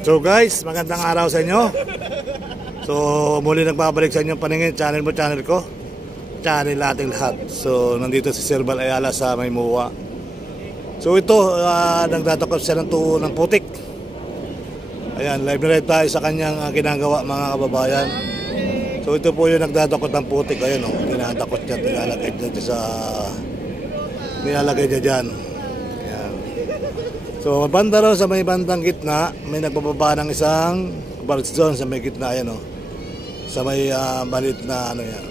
So guys, magandang araw sa inyo. So muli nagbabalik sa inyong paningin, channel mo, channel ko, channel nating lahat. So nandito si Sir Bal Ayala sa Maymuwa. So ito, nagtatakot siya ng putik. Ayan, live na live tayo sa kanyang ginagawa mga kababayan. So ito po yung nagtatakot ng putik. Ayan o, tinatakot niya, nilalagay niya dyan. So banda raw sa may bandang gitna, may nagbababa ng isang barrage zone sa may gitna, ayan o. Sa may balit na ano yan.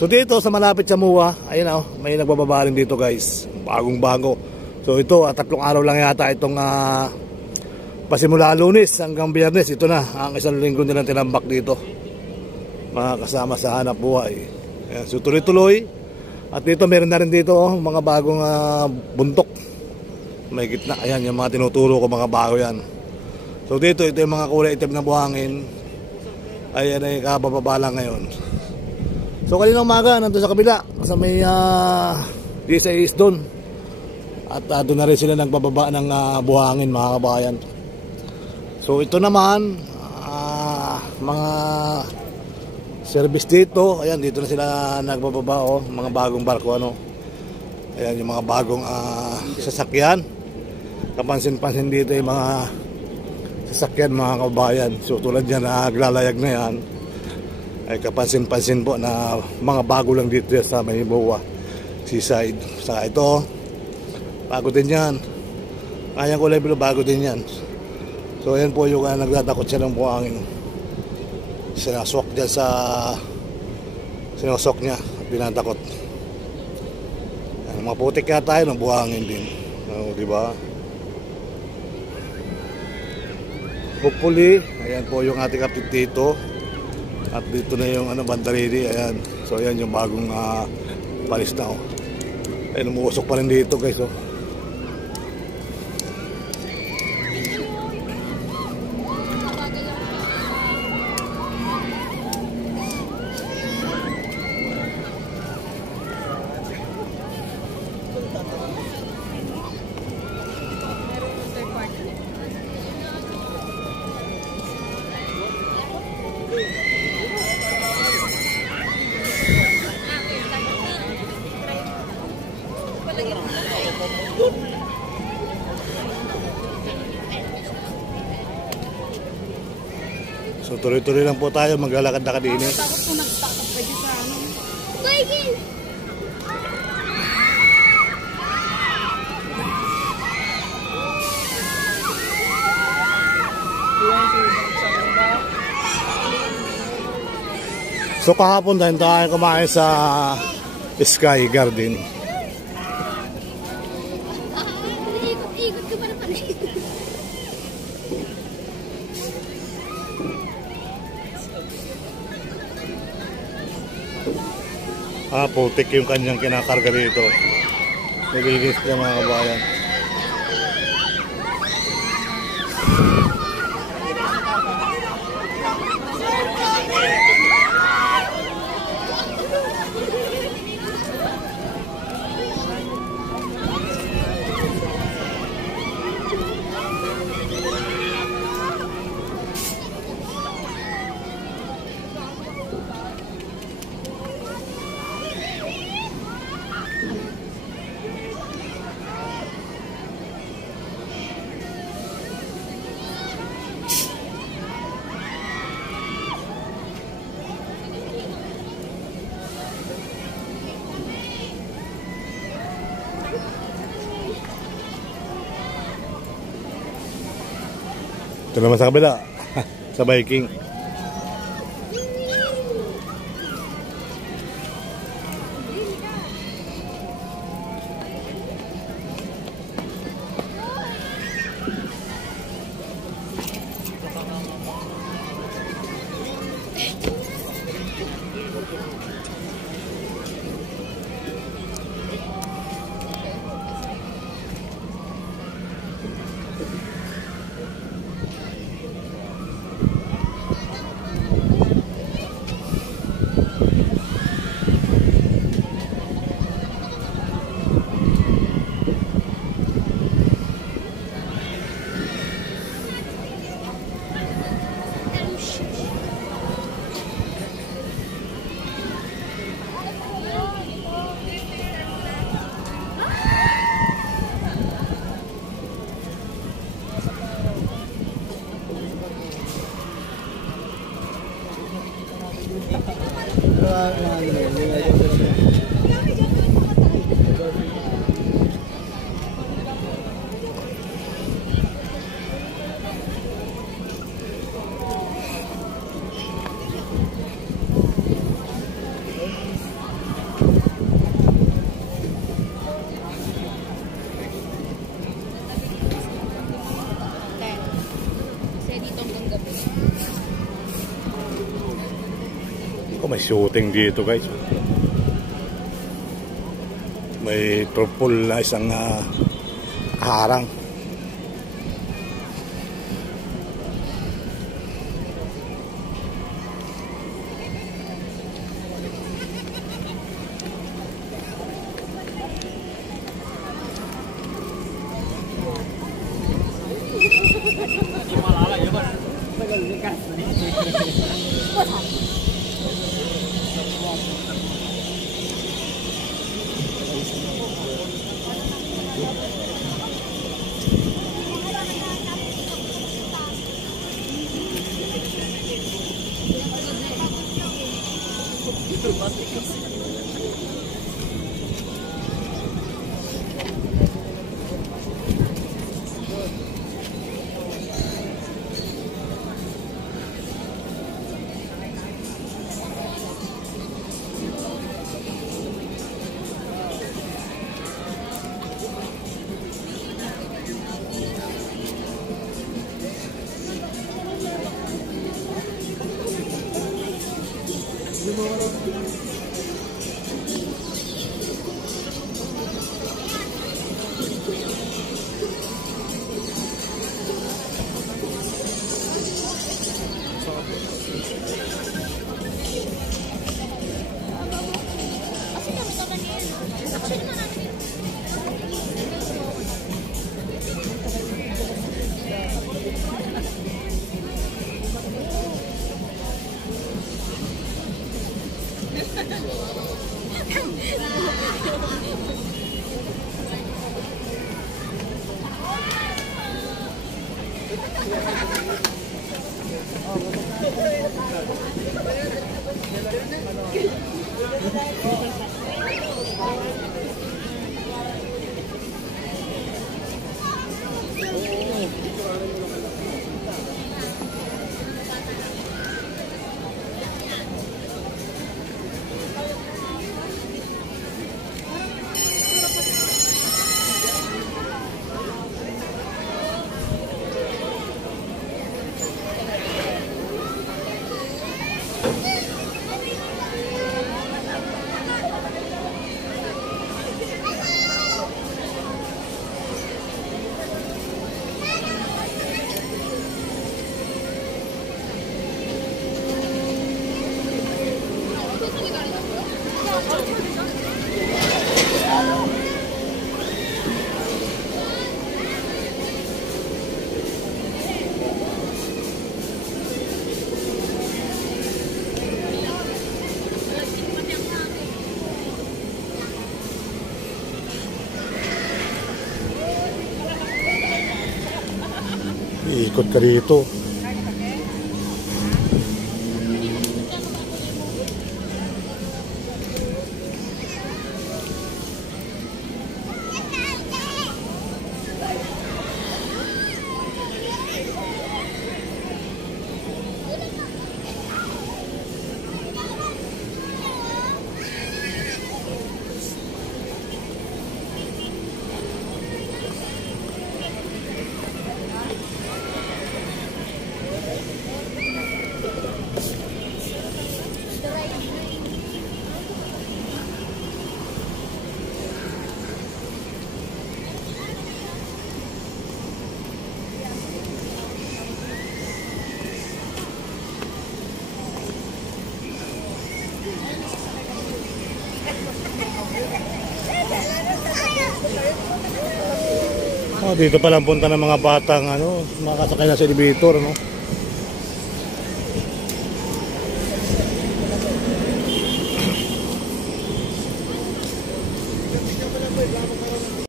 So dito sa malapit sa Muwa, ayan o, may nagbababa rin dito guys. Bagong bago. So ito, 3 araw lang yata itong pasimula Lunes hanggang Biyernes. Ito na, ang isang linggo nilang tinambak dito. Mga kasama sa hanap buhay. Ayan, so tuloy-tuloy. At dito meron na rin dito mga bagong buntok. May gitna, ayan yung mga tinuturo ko, mga bago yan. So dito, ito yung mga kulay itim na buhangin. Ayan ay kabababa lang ngayon. So kanina umaga, nandun sa kabila, sa may DSIS doon. At doon na rin sila nagbababa ng buhangin mga kabayan. So ito naman, mga service dito. Ayan, dito na sila nagbababa, mga bagong barko, ano. Ayan yung mga bagong sasakyan. Kapansin-pansin dito yung mga sasakyan mga kabayan. So tulad yan, naglalayag na yan, ay kapansin-pansin po na mga bago lang dito sa Maymuwa Seaside. Saka ito, bago din yan. Kaya ko level, bago din yan. So ayan po yung nagtatakot siya ng buhangin. Sinaswak dyan sa sinaswak niya at binatakot. Mga putik kaya tayo ng buhangin din. Diba? Hopefully, ayan po yung ating update dito. At dito na yung bandarili. Ayan. So ayan yung bagong palis na. Ayan, umuusok pa rin dito guys. So tuloy-tuloy lang po tayo, maglalakad-lakad din. Tapos kung nag-stock up pwede sa ano. Baby! So kahapon dahil tayo kumain sa Sky Garden. Ikot ko para pala. Putik yung kanyang kinakarga dito. Nililis niya mga kabayan. Ito naman sa kabila, sa biking. may shooting dito guys. May purple na isang harang. Ikot ka dito. Oh, dito pa lang punta ng mga batang makasakay na sa elevator,